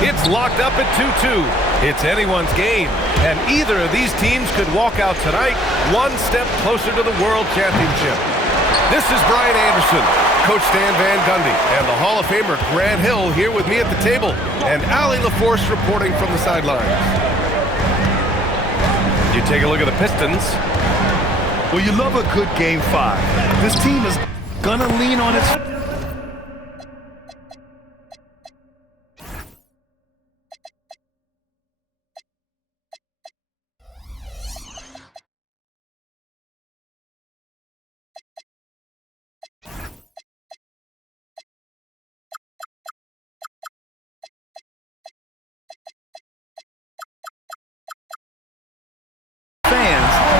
It's locked up at 2-2. It's anyone's game, and either of these teams could walk out tonight one step closer to the World Championship. This is Brian Anderson, Coach Stan Van Gundy, and the Hall of Famer Grant Hill here with me at the table, and Allie LaForce reporting from the sidelines. You take a look at the Pistons. Well, you love a good Game 5. This team is gonna lean on its...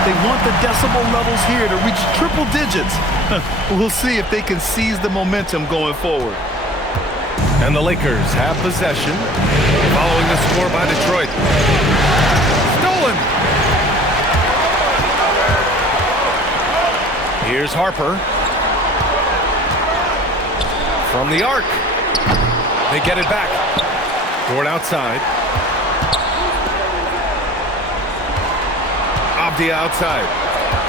They want the decibel levels here to reach triple digits. We'll see if they can seize the momentum going forward. And the Lakers have possession following the score by Detroit. Stolen! Here's Harper. From the arc. They get it back. Toward outside. Abdia outside.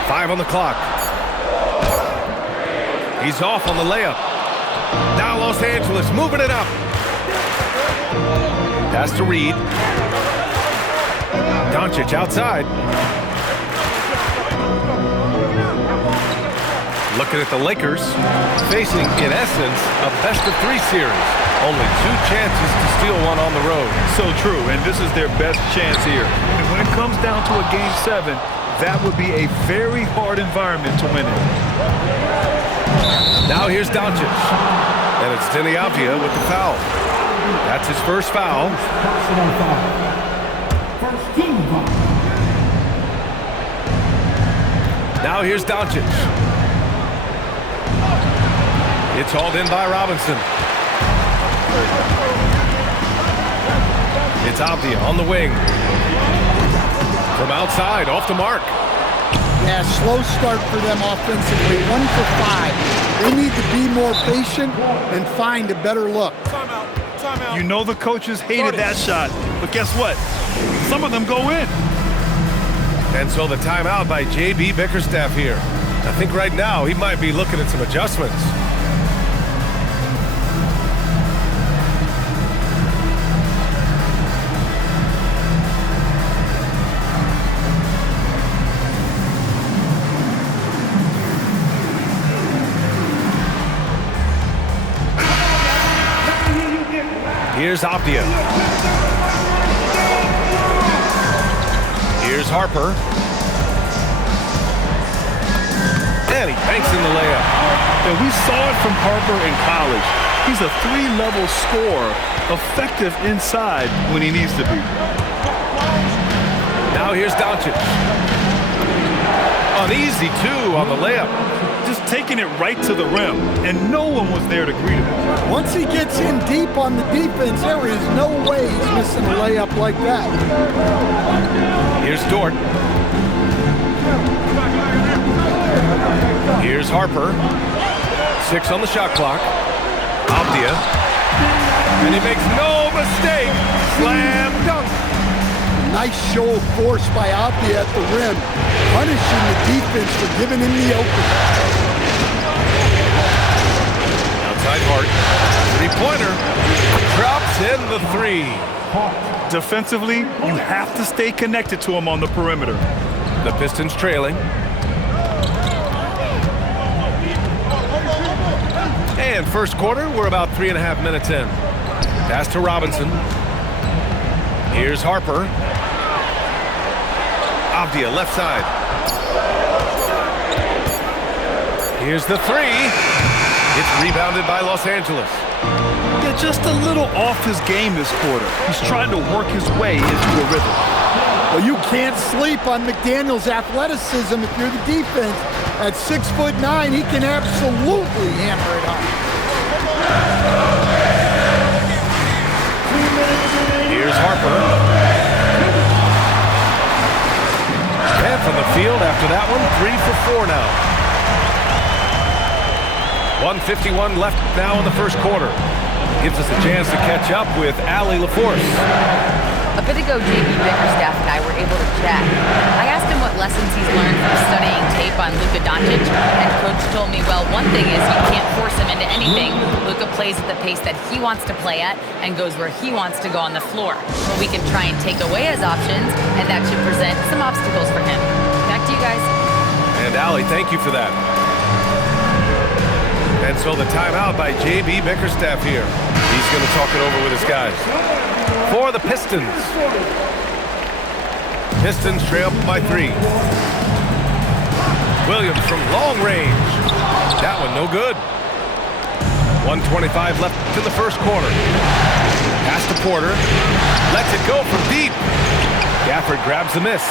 5 on the clock. He's off on the layup. Now Los Angeles moving it up. Pass to Reed. Doncic outside. Looking at the Lakers, facing, in essence, a best-of-3 series. Only 2 chances to steal one on the road. So true, and this is their best chance here. And when it comes down to a Game 7, that would be a very hard environment to win in. Now here's Doncic. And it's Deni Avdija with the foul. That's his first foul. Now here's Doncic. It's hauled in by Robinson. It's Avdija on the wing. From outside, off the mark. Yeah, slow start for them offensively. 1 for 5. They need to be more patient and find a better look. Timeout. You know the coaches hated that shot, but guess what? Some of them go in. And so the timeout by J.B. Bickerstaff here. I think right now he might be looking at some adjustments. Here's Avdija. Here's Harper. And he banks in the layup. And we saw it from Harper in college. He's a 3-level scorer, effective inside when he needs to be. Now here's Doncic. An easy 2 on the layup. Just taking it right to the rim, and no one was there to greet him. Once he gets in deep on the defense, there is no way he's missing a layup like that. Here's Dort. Here's Harper. 6 on the shot clock. Avdija. And he makes no mistake. Slam dunk. Nice show of force by Avdija at the rim, punishing the defense for giving him the open. Outside Hart. 3-pointer. Drops in the 3. Defensively, you have to stay connected to him on the perimeter. The Pistons trailing. And first quarter, we're about 3.5 minutes in. Pass to Robinson. Here's Harper. Avdija, left side. Here's the 3. It's rebounded by Los Angeles. Yeah, just a little off his game this quarter. He's trying to work his way into a rhythm. Well, you can't sleep on McDaniel's athleticism if you're the defense. At 6'9", he can absolutely hammer it up. Here's Harper. And from the field after that one, 3 for 4 now. 1:51 left now in the first quarter. gives us a chance to catch up with Allie LaForce. A bit ago, JB Bickerstaff and I were able to chat. I asked him what lessons he's learned from studying tape on Luka Doncic, and Coach told me, well, one thing is you can't force him into anything. Luka plays at the pace that he wants to play at and goes where he wants to go on the floor. We can try and take away his options, and that should present some obstacles for him. Back to you guys. And Allie, thank you for that. And so the timeout by JB Bickerstaff here. He's going to talk it over with his guys. For the Pistons. Pistons trail by 3. Williams from long range. That one no good. 1:25 left to the first quarter. Pass to Porter. Lets it go from deep. Gafford grabs the miss.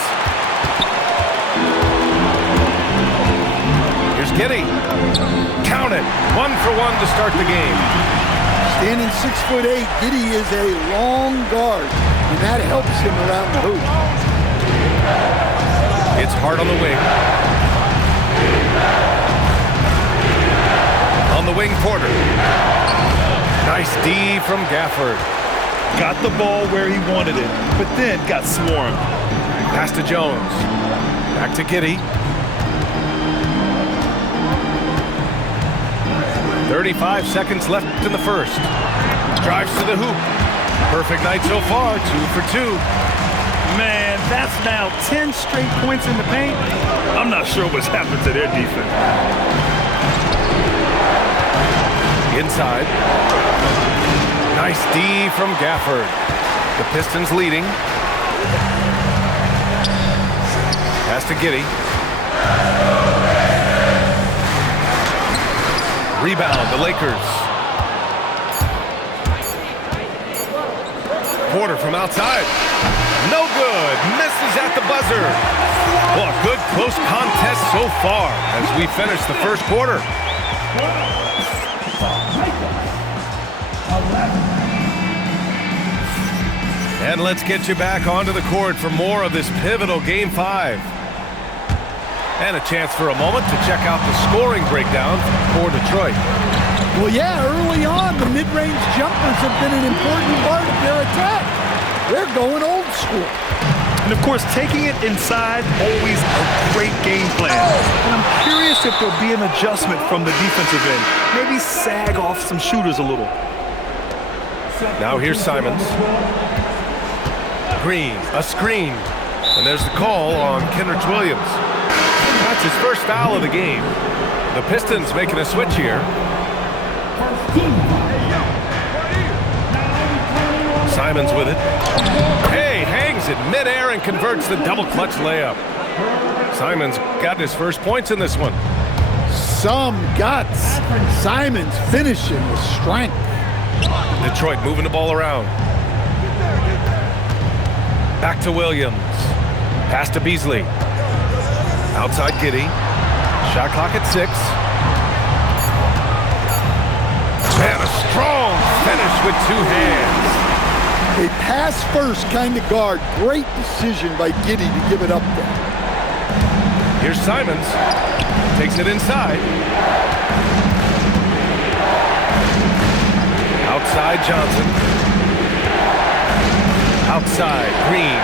Here's Giddey. Count it. 1 for 1 to start the game. Standing 6'8", Giddey is a long guard, and that helps him around the hoop. It's hard on the wing. On the wing, Porter. Nice D from Gafford. Got the ball where he wanted it, but then got swarmed. Pass to Jones. Back to Giddey. 35 seconds left in the first. Drives to the hoop. Perfect night so far, 2 for 2. Man, that's now 10 straight points in the paint. I'm not sure what's happened to their defense. Inside. Nice D from Gafford. The Pistons leading. Pass to Giddey. Rebound, the Lakers. Porter from outside. No good. Misses at the buzzer. Well, a good close contest so far as we finish the first quarter. And let's get you back onto the court for more of this pivotal Game 5. And a chance for a moment to check out the scoring breakdown for Detroit. Well, yeah, early on, the mid-range jumpers have been an important part of their attack. They're going old school. And, of course, taking it inside, always a great game plan. And I'm curious if there'll be an adjustment from the defensive end. Maybe sag off some shooters a little. Now here's Simons. Green, a screen. And there's the call on Kenrich Williams. That's his first foul of the game. The Pistons making a switch here. Simons with it. Hey, hangs it midair and converts the double clutch layup. Simons got his first points in this one. Some guts. Simons finishing with strength. Detroit moving the ball around. Back to Williams. Pass to Beasley. Outside Giddey. Shot clock at 6. And a strong finish with 2 hands. A pass-first kind of guard. Great decision by Giddey to give it up there. Here's Simons. Takes it inside. Outside Johnson. Outside Green.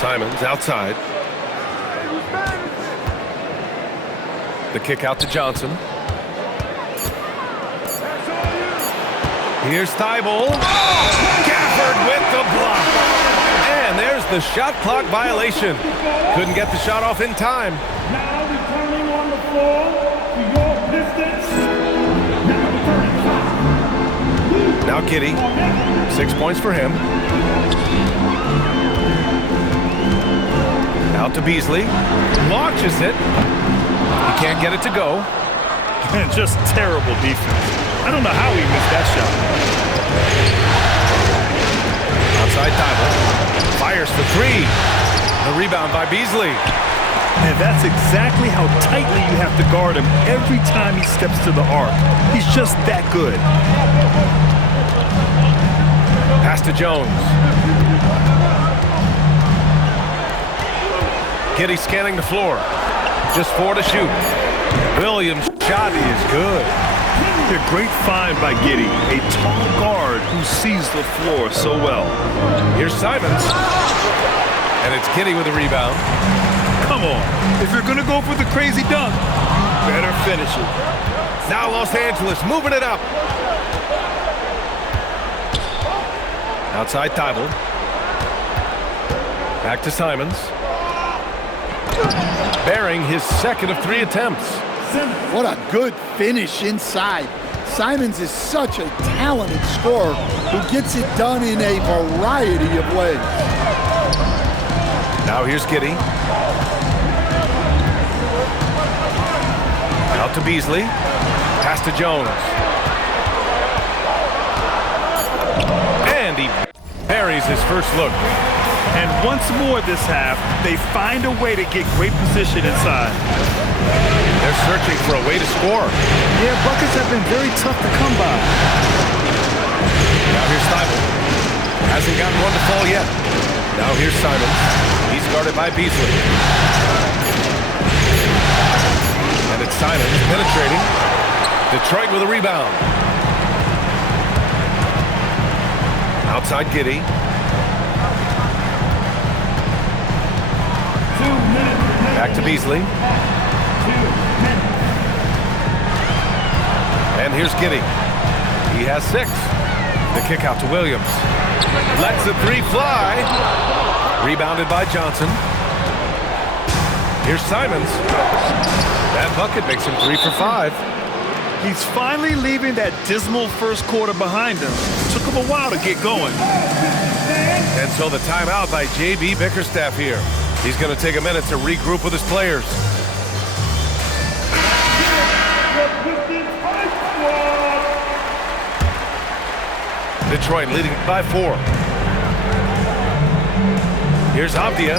Simons outside. The kick out to Johnson. Here's Thibault. Gafford with the block. And there's the shot clock violation. Couldn't get the shot off in time. Now returning on the floor to your Pistons. Now Giddey. 6 points for him. Out to Beasley. Launches it. He can't get it to go. And just terrible defense. I don't know how he missed that shot. Outside Thibault. Fires for 3. The rebound by Beasley. And that's exactly how tightly you have to guard him every time he steps to the arc. He's just that good. Pass to Jones. Giddey scanning the floor. Just 4 to shoot. Williams' shot is good. A great find by Giddey, a tall guard who sees the floor so well. Here's Simons. And it's Giddey with a rebound. Come on. If you're going to go for the crazy dunk, you better finish it. Now Los Angeles moving it up. Outside Thibault. Back to Simons. Bearing his second of 3 attempts. What a good finish inside. Simons is such a talented scorer who gets it done in a variety of ways. Now here's Giddey. Out to Beasley. Pass to Jones. And he buries his first look. And once more this half, they find a way to get great position inside. They're searching for a way to score. Yeah, buckets have been very tough to come by. Now here's Thibault. Hasn't gotten one to fall yet. Now here's Simons. He's guarded by Beasley. And it's Simons penetrating. Detroit with a rebound. Outside Giddey. Back to Beasley. And here's Giddey. He has 6. The kick out to Williams. Lets the 3 fly. Rebounded by Johnson. Here's Simons. That bucket makes him 3 for 5. He's finally leaving that dismal first quarter behind him. Took him a while to get going. And so the timeout by J.B. Bickerstaff here. He's going to take a minute to regroup with his players. Detroit leading by 4. Here's Avdia,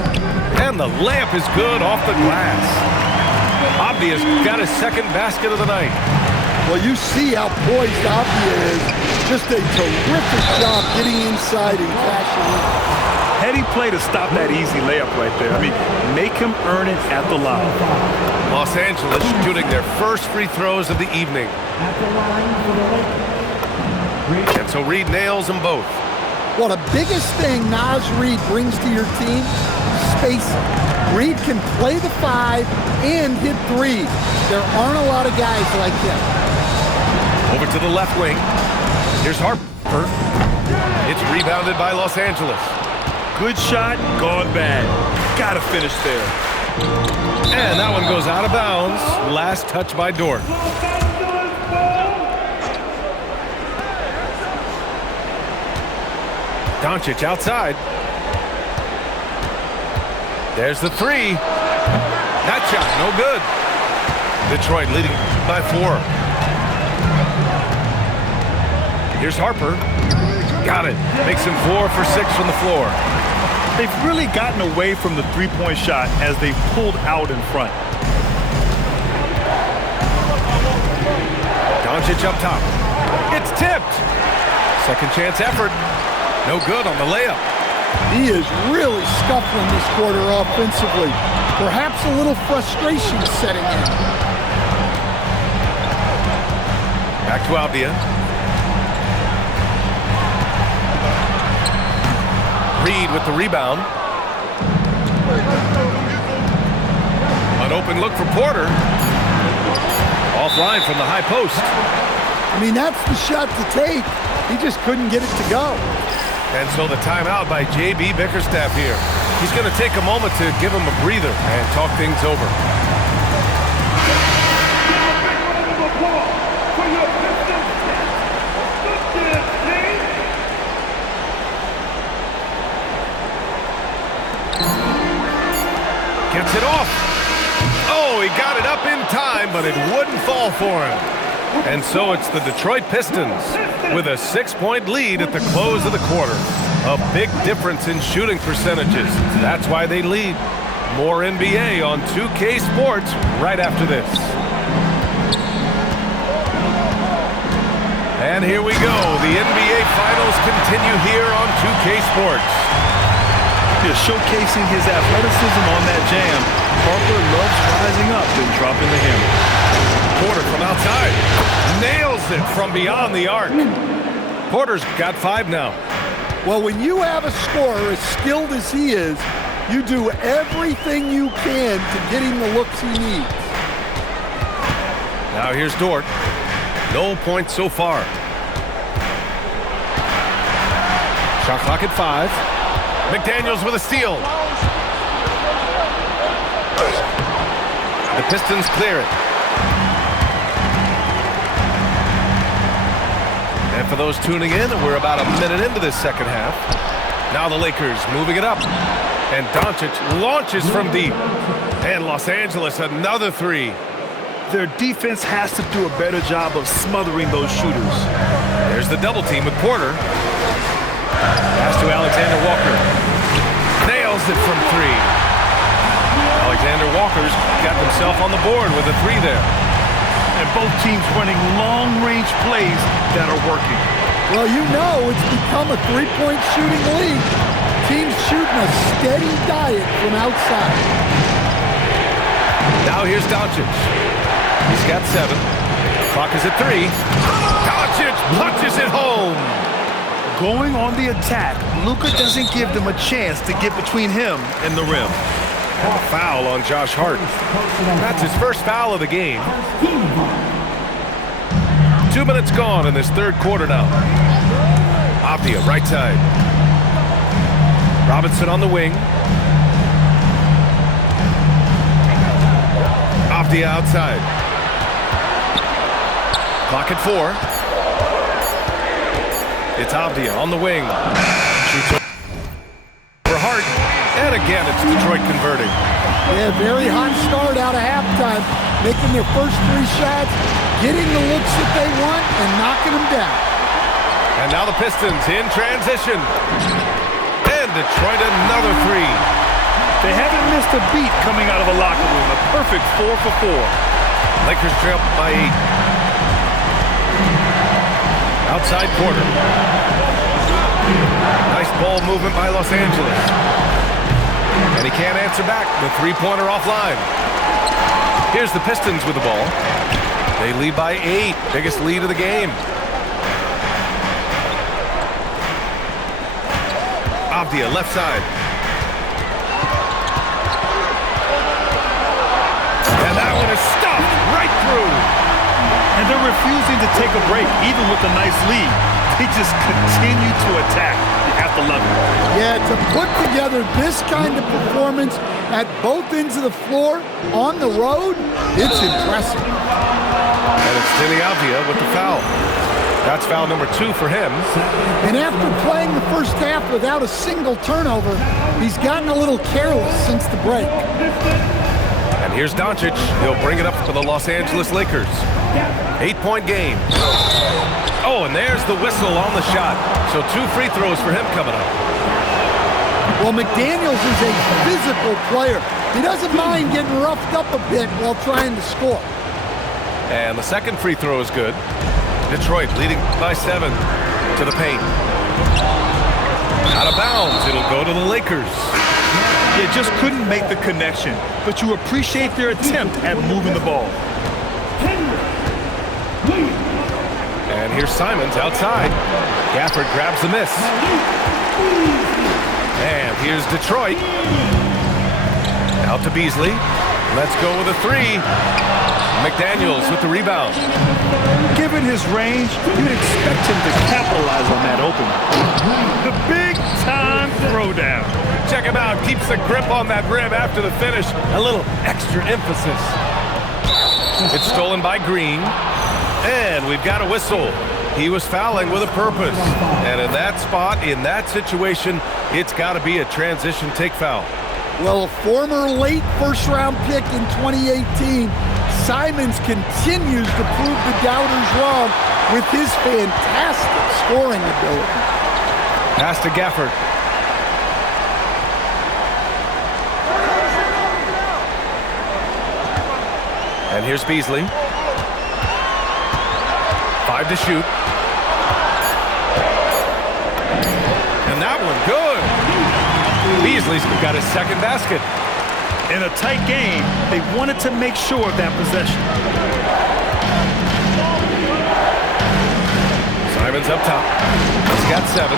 and the layup is good off the glass. Avdia's got his second basket of the night. Well, you see how poised Avdia is. Just a terrific job getting inside and crashing in. Heady play to stop that easy layup right there. I mean, make him earn it at the line. Los Angeles shooting their first free throws of the evening. And so Reed nails them both. Well, the biggest thing Naz Reid brings to your team is spacing. Reid can play the 5 and hit 3s. There aren't a lot of guys like him. Over to the left wing. Here's Harper. It's rebounded by Los Angeles. Good shot, gone bad. Gotta finish there. And that one goes out of bounds. Last touch by Dort. Doncic outside. There's the 3. That shot, no good. Detroit leading by 4. Here's Harper. Got it. Makes him 4 for 6 from the floor. They've really gotten away from the three-point shot as they pulled out in front. Doncic up top. It's tipped. Second chance effort. No good on the layup. He is really scuffling this quarter offensively. Perhaps a little frustration setting in. Back to Avdia. Reed with the rebound. An open look for Porter. Offline from the high post. I mean, that's the shot to take. He just couldn't get it to go. And so the timeout by J.B. Bickerstaff here. He's going to take a moment to give him a breather and talk things over. Gets it off. Oh, he got it up in time, but it wouldn't fall for him. And so it's the Detroit Pistons with a 6-point lead at the close of the quarter. A big difference in shooting percentages. That's why they lead. More NBA on 2K Sports right after this. And here we go. The NBA Finals continue here on 2K Sports. Just showcasing his athleticism on that jam. Harper loves rising up and dropping the hammer. Porter from outside. Nails it from beyond the arc. Porter's got 5 now. Well, when you have a scorer as skilled as he is, you do everything you can to get him the looks he needs. Now here's Dort. No points so far. Shot clock at 5. McDaniels with a steal. The Pistons clear it. And for those tuning in, we're about a minute into this second half. Now the Lakers moving it up. And Doncic launches from deep. And Los Angeles another 3. Their defense has to do a better job of smothering those shooters. There's the double team with Porter. Pass to Alexander Walker. Nails it from 3. Alexander Walker's got himself on the board with a 3 there. And both teams running long-range plays that are working. Well, you know it's become a three-point shooting league. Teams shooting a steady diet from outside. Now here's Doncic. He's got 7. Clock is at 3. Doncic punches it home. Going on the attack, Luka doesn't give them a chance to get between him and the rim. And a foul on Josh Hart. That's his first foul of the game. 2 minutes gone in this third quarter now. Avdia, right side. Robinson on the wing. Avdia outside. Clock at 4. It's Avdia on the wing. Shoots for Hart. And again, it's Detroit converting. Yeah, very hot start out of halftime. Making their first 3 shots, getting the looks that they want, and knocking them down. And now the Pistons in transition. And Detroit another 3. They haven't missed a beat coming out of a locker room. A perfect 4 for 4. Lakers trail by 8. Outside quarter. Nice ball movement by Los Angeles. And he can't answer back. The three-pointer offline. Here's the Pistons with the ball. They lead by 8. Biggest lead of the game. Avdia, left side. And that one is stuffed right through. And they're refusing to take a break, even with a nice lead. They just continue to attack. You have to love it. Yeah, to put together this kind of performance at both ends of the floor on the road, it's impressive. And it's Deni Avdia with the foul. That's foul number 2 for him. And after playing the first half without a single turnover, he's gotten a little careless since the break. And here's Doncic. He'll bring it up for the Los Angeles Lakers. 8-point game. Oh, and there's the whistle on the shot. So 2 free throws for him coming up. Well, McDaniels is a physical player. He doesn't mind getting roughed up a bit while trying to score. And the second free throw is good. Detroit leading by 7 to the paint. Out of bounds. It'll go to the Lakers. You just couldn't make the connection, but you appreciate their attempt at moving the ball. And here's Simons outside. Gafford grabs the miss. And here's Detroit. Out to Beasley. Let's go with a 3. McDaniels with the rebound. Given his range, you'd expect him to capitalize on that opening. The big-time throwdown. Check him out. Keeps the grip on that rim after the finish. A little extra emphasis. It's stolen by Green. And we've got a whistle. He was fouling with a purpose. And in that spot, in that situation, it's got to be a transition take foul. Well, a former late first-round pick in 2018, Simons continues to prove the doubters wrong with his fantastic scoring ability. Pass to Gafford. And here's Beasley. 5 to shoot. And that one good. Beasley's got his second basket. In a tight game, they wanted to make sure of that possession. Simons up top. He's got 7.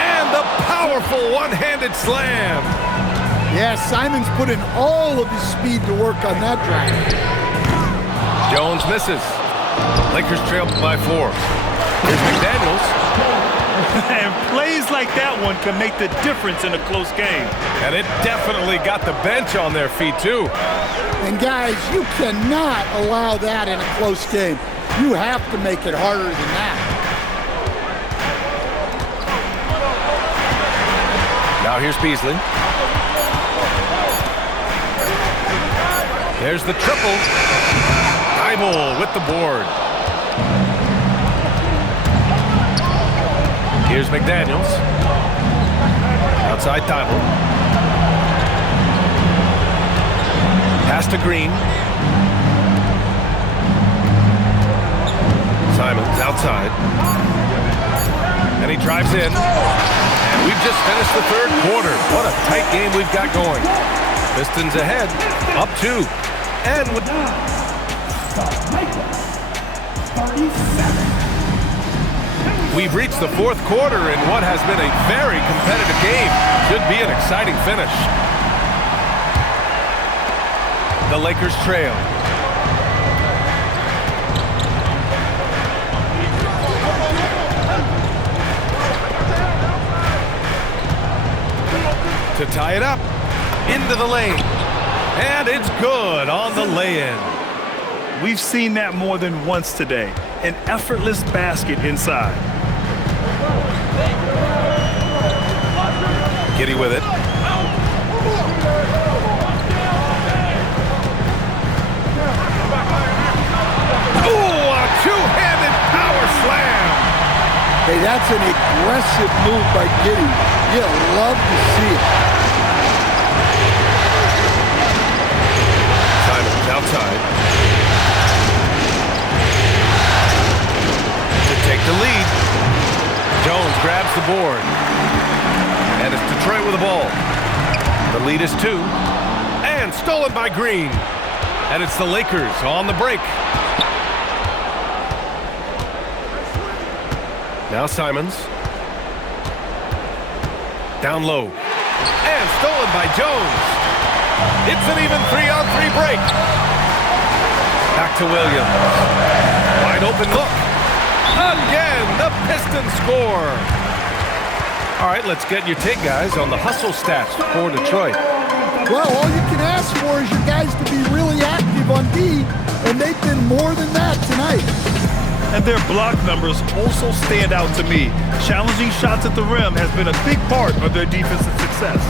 And the powerful one-handed slam. Yeah, Simons put in all of his speed to work on that drive. Jones misses. Lakers trail by 4. Here's McDaniels. And plays like that one can make the difference in a close game. And it definitely got the bench on their feet, too. And guys, you cannot allow that in a close game. You have to make it harder than that. Now here's Beasley. There's the triple. Thibault with the board. Here's McDaniels. Outside Thibault. Pass to Green. Simons outside. And he drives in. And we've just finished the third quarter. What a tight game we've got going. Pistons ahead. Up 2. And with... We've reached the fourth quarter in what has been a very competitive game. Should be an exciting finish. The Lakers trail. To tie it up. Into the lane. And it's good on the lay-in. We've seen that more than once today. An effortless basket inside. Giddy with it. Ooh, a two-handed power slam. Hey, that's an aggressive move by Giddy. You'll love to see it. Simons outside. To take the lead. Jones grabs the board. And it's Detroit with the ball. The lead is 2. And stolen by Green. And it's the Lakers on the break. Now Simons. Down low. And stolen by Jones. It's an even 3-on-3 break. Back to Williams. Wide open look. Again, the Pistons score. All right, let's get your take, guys, on the hustle stats for Detroit. Well, all you can ask for is your guys to be really active on D, and they've been more than that tonight. And their block numbers also stand out to me. Challenging shots at the rim has been a big part of their defensive success.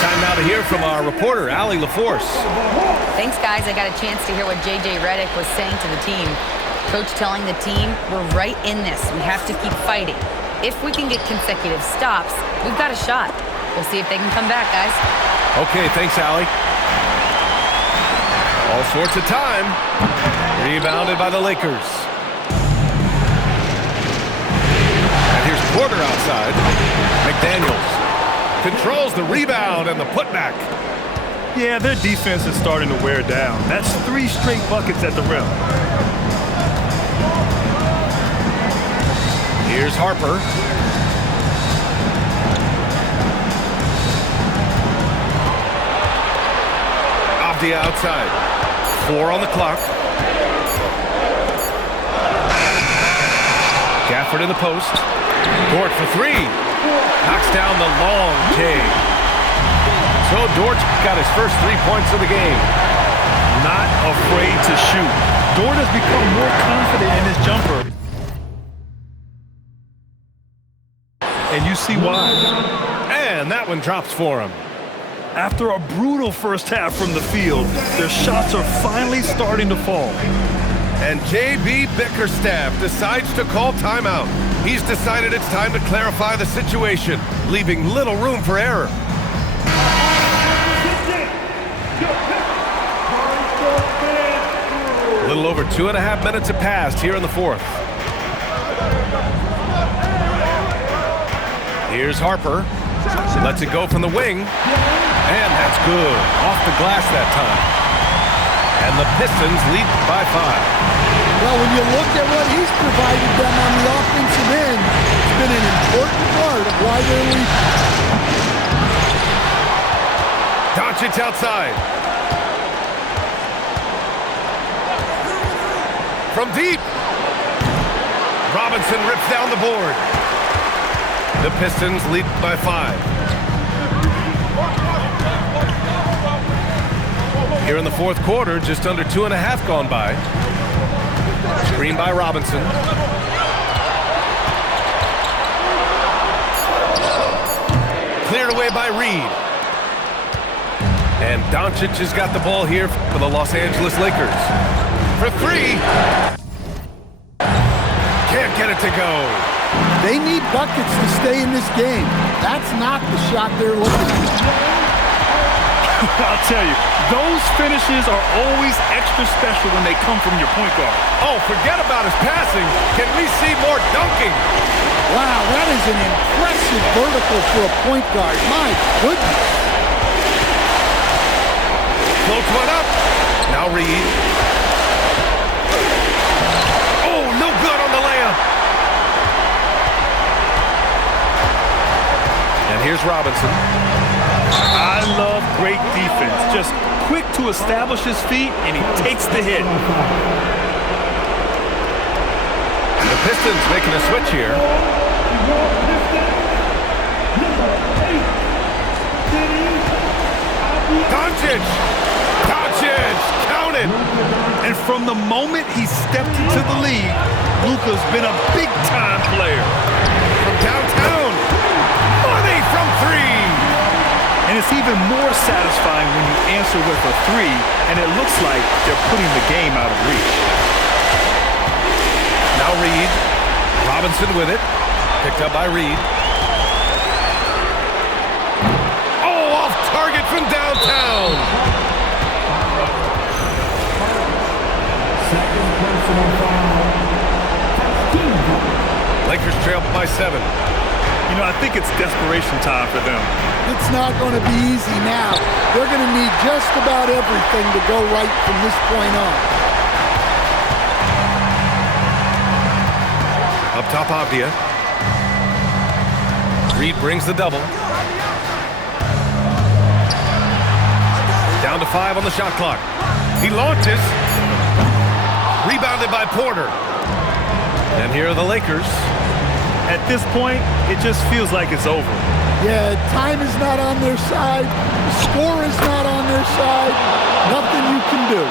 Time now to hear from our reporter, Allie LaForce. Thanks, guys. I got a chance to hear what J.J. Redick was saying to the team. Coach telling the team, we're right in this. We have to keep fighting. If we can get consecutive stops, we've got a shot. We'll see if they can come back, guys. Okay, thanks, Allie. All sorts of time. Rebounded by the Lakers. And here's Porter outside. McDaniels controls the rebound and the putback. Yeah, their defense is starting to wear down. That's 3 straight buckets at the rim. Here's Harper. Off the outside. 4 on the clock. Gafford in the post. Dort for 3. Knocks down the long K. So Dort's got his first 3 points of the game. Not afraid to shoot. Dort has become more confident in his jumper. And you see why. And that one drops for him. After a brutal first half from the field, their shots are finally starting to fall. And J.B. Bickerstaff decides to call timeout. He's decided it's time to clarify the situation, leaving little room for error. A little over 2.5 minutes have passed here in the fourth. Here's Harper. Lets it go from the wing. And that's good. Off the glass that time. And the Pistons lead by 5. Well, when you look at what he's provided them on the offensive end, it's been an important part of why they're leading. Doncic outside. From deep. Robinson rips down the board. The Pistons lead by 5. Here in the fourth quarter, just under 2.5 gone by. Screen by Robinson. Cleared away by Reed. And Doncic has got the ball here for the Los Angeles Lakers. For 3. Can't get it to go. They need buckets to stay in this game. That's not the shot they're looking for. I'll tell you, those finishes are always extra special when they come from your point guard. Oh, forget about his passing. Can we see more dunking? Wow, that is an impressive vertical for a point guard. My goodness. Floats one up. Now Reed. Oh, no good on the layup. And here's Robinson. I love great defense. Just quick to establish his feet, and he takes the hit. The Pistons making a switch here. Doncic! Doncic! Count it! And from the moment he stepped into the league, Luka's been a big-time player. From downtown. Money from 3. And it's even more satisfying when you answer with a 3, and it looks like they're putting the game out of reach. Now Reed. Robinson with it. Picked up by Reed. Oh, off target from downtown. Second personal foul. Lakers trail by 7. You know, I think it's desperation time for them. It's not going to be easy now. They're going to need just about everything to go right from this point on. Up top, Avdia. Reed brings the double. Down to 5 on the shot clock. He launches. Rebounded by Porter. And here are the Lakers. At this point, it just feels like it's over. Yeah, time is not on their side. The score is not on their side. Nothing you can do.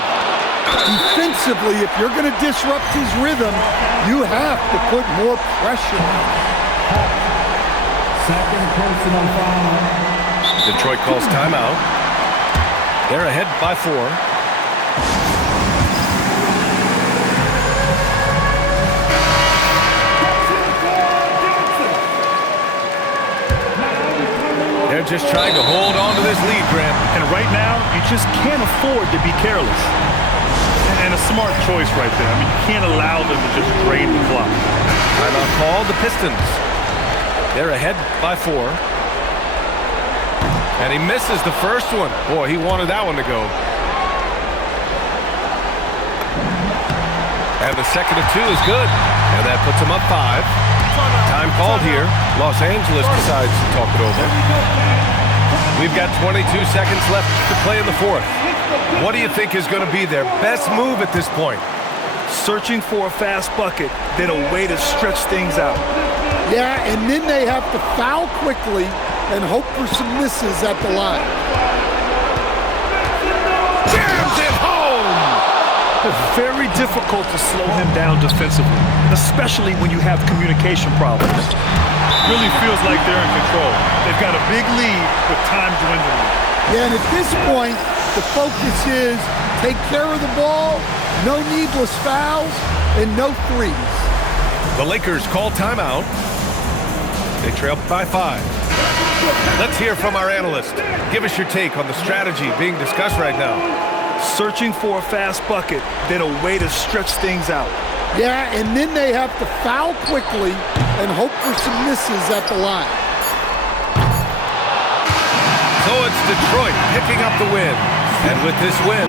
Defensively, if you're going to disrupt his rhythm, you have to put more pressure on him. Second personal foul. Detroit calls timeout. They're ahead by 4. They're just trying to hold on to this lead, Grant. And right now, you just can't afford to be careless. And a smart choice right there. I mean, you can't allow them to just drain the clock. Timeout called. The Pistons. They're ahead by 4. And he misses the first one. Boy, he wanted that one to go. And the second of 2 is good. And that puts him up 5. Time called here. Los Angeles decides to talk it over. We've got 22 seconds left to play in the fourth. What do you think is going to be their best move at this point? Searching for a fast bucket, then a way to stretch things out. Yeah, and then they have to foul quickly and hope for some misses at the line. Jams it home! Very difficult to slow him down defensively, especially when you have communication problems. Really feels like they're in control. They've got a big lead with time dwindling. Yeah, and at this point, the focus is take care of the ball, no needless fouls, and no threes. The Lakers call timeout. They trail by 5. Let's hear from our analyst. Give us your take on the strategy being discussed right now. Searching for a fast bucket, then a way to stretch things out. Yeah, and then they have to foul quickly and hope for some misses at the line. So it's Detroit picking up the win. And with this win,